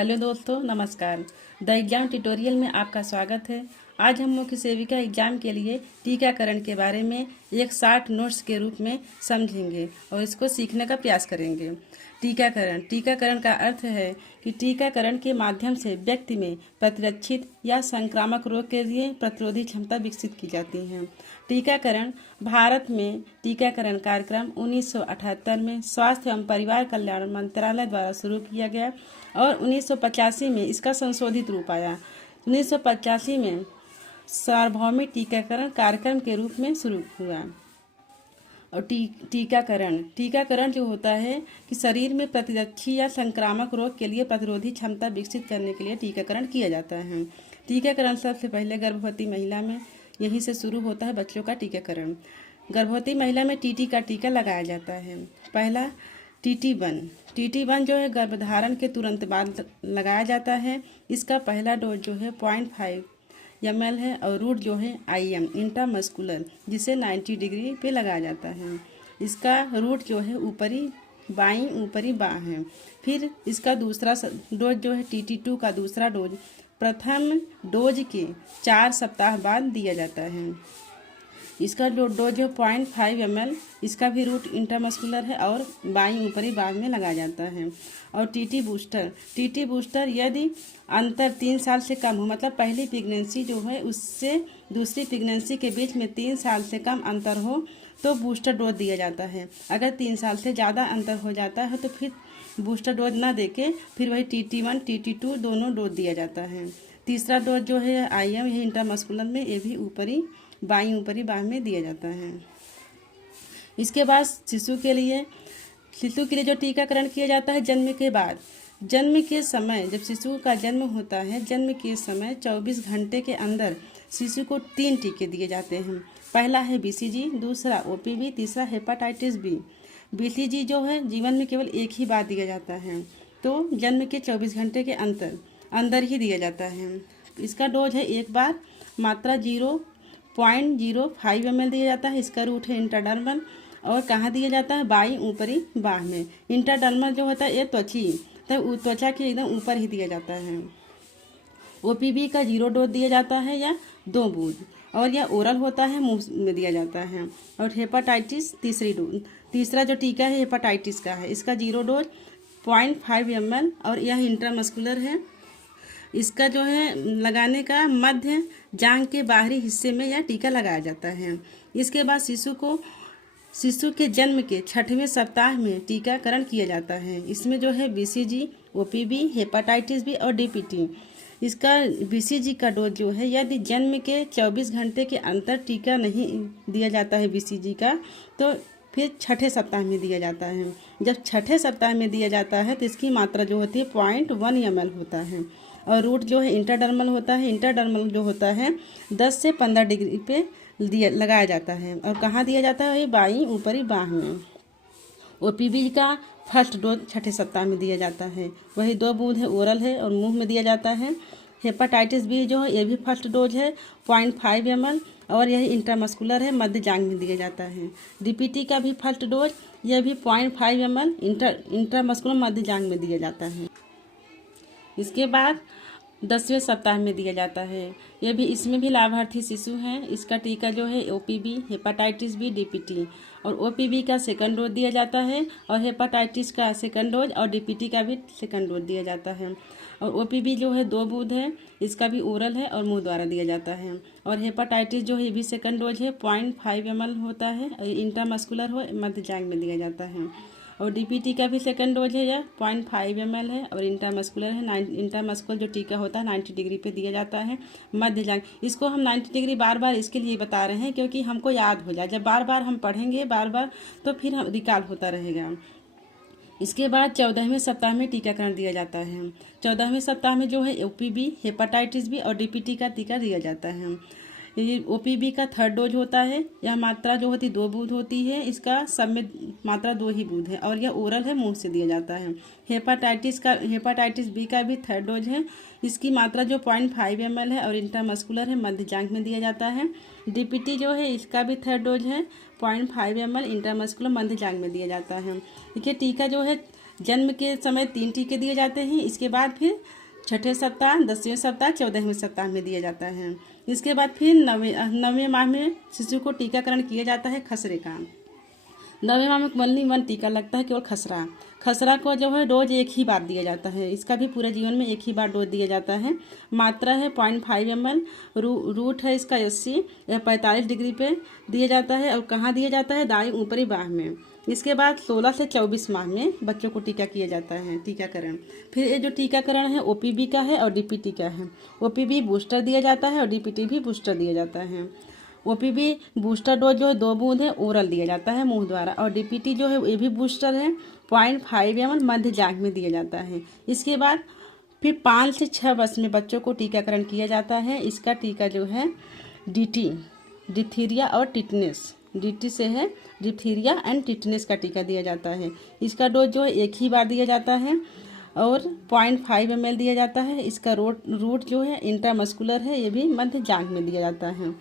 Hello दोस्तों, नमस्कार। The exam tutorial में आपका स्वागत है। आज हम मुख्य सेविका एग्जाम के लिए टीकाकरण के बारे में एक शॉर्ट नोट्स के रूप में समझेंगे और इसको सीखने का प्रयास करेंगे। टीकाकरण का अर्थ है कि टीकाकरण के माध्यम से व्यक्ति में प्रतिरक्षित या संक्रामक रोग के लिए प्रतिरोधी क्षमता विकसित की जाती है। टीकाकरण भारत में टीकाकरण कार्यक्रम 1978 में स्वास्थ्य एवं परिवार कल्याण मंत्रालय द्वारा शुरू किया गया और 1985 में इसका संशोधित रूप आया। 1985 में सार्वभौमिक टीकाकरण कार्यक्रम के रूप में शुरू हुआ। और टीकाकरण जो होता है कि शरीर में प्रतिरक्षी या संक्रामक रोग के लिए प्रतिरोधी क्षमता विकसित करने के लिए टीकाकरण किया जाता है। टीकाकरण सबसे पहले गर्भवती महिला में यहीं से शुरू होता है बच्चों का टीकाकरण। गर्भवती महिला में टीटी का टीका लगाया जाता है। पहला TT1 जो है गर्भधारण के तुरंत बाद लगाया जाता है। इसका पहला डोज जो है 0.5 ml है और रूट जो है IM इंट्रामस्कुलर जिसे 90 डिग्री पे लगाया जाता है। इसका रूट जो है ऊपरी बाँ है। फिर इसका दूसरा डोज जो है TT2 का दूसरा डोज प्रथम डोज के 4 सप्ताह बाद दिया जाता है। इसका जो डोज है 0.5 ml, इसका भी रूट इंट्रामस्कुलर है और ऊपरी बाँह में लगाया जाता है। और TT बूस्टर यदि अंतर 3 साल से कम हो, मतलब पहली प्रेगनेंसी जो है उससे दूसरी प्रेगनेंसी के बीच में 3 साल से कम अंतर हो तो बूस्टर डोज दिया जाता है। अगर 3 साल से ज़्यादा अंतर हो जाता है तो फिर बूस्टर डोज ना देके फिर वही TT1 TT2 दोनों डोज दिया जाता है। तीसरा डोज जो है IM ये इंट्रामस्कुलर में, ये भी ऊपरी बाँह में दिया जाता है। इसके बाद शिशु के लिए जो टीकाकरण किया जाता है जन्म के बाद। जन्म के समय जब शिशु का जन्म होता है, जन्म के समय 24 घंटे के अंदर शिशु को 3 टीके दिए जाते हैं। पहला है BCG, दूसरा OPV, तीसरा हेपेटाइटिस B। BCG जो है जीवन में केवल एक ही बार दिया जाता है, तो जन्म के 24 घंटे के अंदर ही दिया जाता है। इसका डोज है एक बार, मात्रा 0.05 ml दिया जाता है। इसका रूट है इंट्राडर्मल और कहाँ दिया जाता है ऊपरी बाँह में। इंट्राडर्मल जो होता है ये त्वचा के एकदम ऊपर ही दिया जाता है। OPV का 0 डोज दिया जाता है या 2 बूंद और यह ओरल होता है, मुंह में दिया जाता है। और हेपेटाइटिस तीसरा जो टीका है हेपेटाइटिस का है। इसका 0 डोज 0.5 ml और यह इंट्रामस्कुलर है। इसका जो है लगाने का मध्य जांघ के बाहरी हिस्से में यह टीका लगाया जाता है। इसके बाद शिशु के जन्म के 6वें सप्ताह में टीकाकरण किया जाता है। इसमें जो है BCG, OPV, हेपेटाइटिस B और DPT। इसका BCG का डोज जो है यदि जन्म के 24 घंटे के अंतर टीका नहीं दिया जाता है BCG का, तो फिर 6ठे सप्ताह में दिया जाता है। जब 6ठे सप्ताह में दिया जाता है तो इसकी मात्रा जो होती है 0.1 ml होता है और रूट जो है इंट्राडर्मल होता है। इंट्राडर्मल जो होता है 10 से 15 डिग्री पे लगाया जाता है और कहाँ दिया जाता है, वही ऊपरी बाँह में। OPV का फर्स्ट डोज 6ठे सप्ताह में दिया जाता है, वही 2 बूंद है, ओरल है और मुंह में दिया जाता है। हेपेटाइटिस B जो है ये भी फर्स्ट डोज है 0.5 ml और यही इंट्रामस्कुलर है, मध्य जांघ में दिया जाता है। DPT का भी फर्स्ट डोज यह भी 0.5 ml इंट्रामस्कुलर मध्य जांघ में दिया जाता है। इसके बाद 10वें सप्ताह में दिया जाता है। यह भी इसमें भी लाभार्थी शिशु हैं। इसका टीका जो है OPV, हेपेटाइटिस B, DPT और OPV का सेकंड डोज दिया जाता है और हेपेटाइटिस का सेकंड डोज और DPT का भी सेकंड डोज दिया जाता है। और OPV जो है 2 बूंद है, इसका भी ओरल है और मुंह द्वारा दिया जाता है। और हेपेटाइटिस जो है ये भी सेकंड डोज है 0.5 ml होता है और इंट्रामस्कुलर हो, मध्य जांघ में दिया जाता है। और DPT का भी सेकंड डोज है यह 0.5 ml है और इंट्रामस्कुलर है। इंट्रामस्कुलर जो टीका होता है 90 डिग्री पे दिया जाता है, मध्य जांघ। इसको हम 90 डिग्री बार बार इसके लिए बता रहे हैं क्योंकि हमको याद हो जाए। जब बार बार हम पढ़ेंगे तो फिर हम रिकॉल होता रहेगा। इसके बाद 14वें सप्ताह में टीकाकरण दिया जाता है। 14वें सप्ताह में जो है OPV, हेपेटाइटिस B और DPT का टीका दिया जाता है। ये OPV का थर्ड डोज होता है। यह मात्रा जो होती 2 बूंद होती है, इसका सब में मात्रा 2 ही बूंद है और यह ओरल है, मुंह से दिया जाता है। हेपेटाइटिस B का भी थर्ड डोज है। इसकी मात्रा जो 0.5 ml है और इंट्रामस्कुलर है, मध्य जांघ में दिया जाता है। DPT जो है इसका भी थर्ड डोज है 0.5 ml इंट्रामस्कुलर मध्य जांघ में दिया जाता है। देखिए टीका जो है जन्म के समय 3 टीके दिए जाते हैं। इसके बाद फिर 6ठे सप्ताह, 10वें सप्ताह, 14वें सप्ताह में दिया जाता है। इसके बाद फिर 9वें माह में शिशु को टीकाकरण किया जाता है खसरे का। 9वें माह में ओनली 1 टीका लगता है, केवल खसरा। खसरा को जो है डोज एक ही बार दिया जाता है। इसका भी पूरे जीवन में एक ही बार डोज दिया जाता है। मात्रा है 0.5 ml। रूट है इसका 80 या 45 डिग्री पे दिया जाता है। और कहाँ दिया जाता है? दाएं ऊपरी बाह में। इसके बाद 16 से 24 माह में बच्चों को टीका किया जाता है, टीकाकरण। फिर ये जो टीकाकरण है OPV का है और DPT का है। OPV बूस्टर दिया जाता है और DPT भी बूस्टर दिया जाता है। OPV बूस्टर डोज जो है 2 बूंद है, ओरल दिया जाता है मुंह द्वारा। और DPT जो है ये भी बूस्टर है, 0.5 ml मध्य जांघ में दिया जाता है। इसके बाद फिर 5 से 6 वर्ष में बच्चों को टीकाकरण किया जाता है। इसका टीका जो है DT, डिप्थीरिया और टिटनेस। DT से है डिप्थीरिया एंड टिटनेस का टीका दिया जाता है। इसका डोज जो है एक ही बार दिया जाता है और 0.5 ml दिया जाता है। इसका रूट जो है इंट्रामस्कुलर है, ये भी मध्य जांघ में दिया जाता है।